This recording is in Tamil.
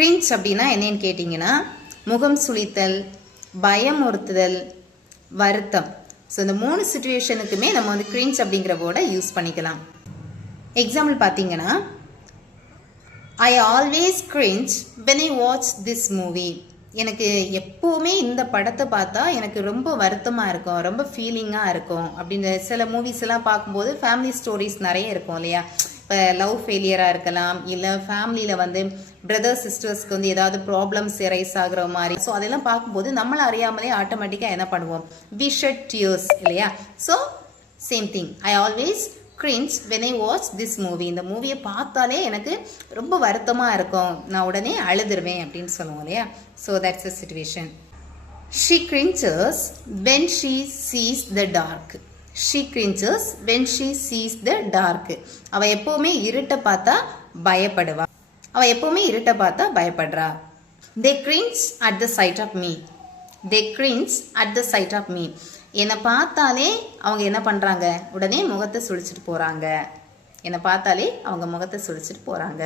கிரிஞ்ச் அப்படின்னா என்னன்னு கேட்டிங்கன்னா முகம் சுளித்தல், பயமுறுத்துதல், வருத்தம். ஸோ இந்த 3 சிச்சுவேஷனுக்குமே நம்ம வந்து கிரிஞ்ச் அப்படிங்கிற வேர்டை யூஸ் பண்ணிக்கலாம். எக்ஸாம்பிள் பார்த்தீங்கன்னா, I always cringe when I watch this movie. எனக்கு எப்போவுமே இந்த படத்தை பார்த்தா எனக்கு ரொம்ப வருத்தமாக இருக்கும், ரொம்ப ஃபீலிங்காக இருக்கும். அப்படின்ற சில மூவிஸ் எல்லாம் பார்க்கும்போது ஃபேமிலி ஸ்டோரிஸ் நிறைய இருக்கும் இல்லையா. இப்போ லவ் ஃபெயிலியராக இருக்கலாம், இல்லை ஃபேமிலியில் வந்து பிரதர்ஸ் சிஸ்டர்ஸ்க்கு வந்து ஏதாவது ப்ராப்ளம்ஸ் ரைஸ் ஆகுற மாதிரி. ஸோ அதெல்லாம் பார்க்கும்போது நம்மளை அறியாமலே ஆட்டோமேட்டிக்காக என்ன பண்ணுவோம், வி ஷெட் டியர்ஸ் இல்லையா. So same thing, I always cringe when I watch this movie. இந்த மூவியை பார்த்தாலே எனக்கு ரொம்ப வருத்தமாக இருக்கும், நான் உடனே அழுதுருவேன் அப்படின்னு சொல்லுவோம் இல்லையா. So that's a situation. She cringes when she sees the dark. She cringes when she sees the dark. அவள் எப்போவுமே இருட்டை பார்த்தா பயப்படுவா. அவள் எப்போவுமே இருட்டை பார்த்தா பயப்படுறா. They cringe at the sight of me. They cringe at the sight of me. என்னை பார்த்தாலே அவங்க என்ன பண்ணுறாங்க, உடனே முகத்தை சுழிச்சிட்டு போகிறாங்க. என்னை பார்த்தாலே அவங்க முகத்தை சுழிச்சிட்டு போகிறாங்க.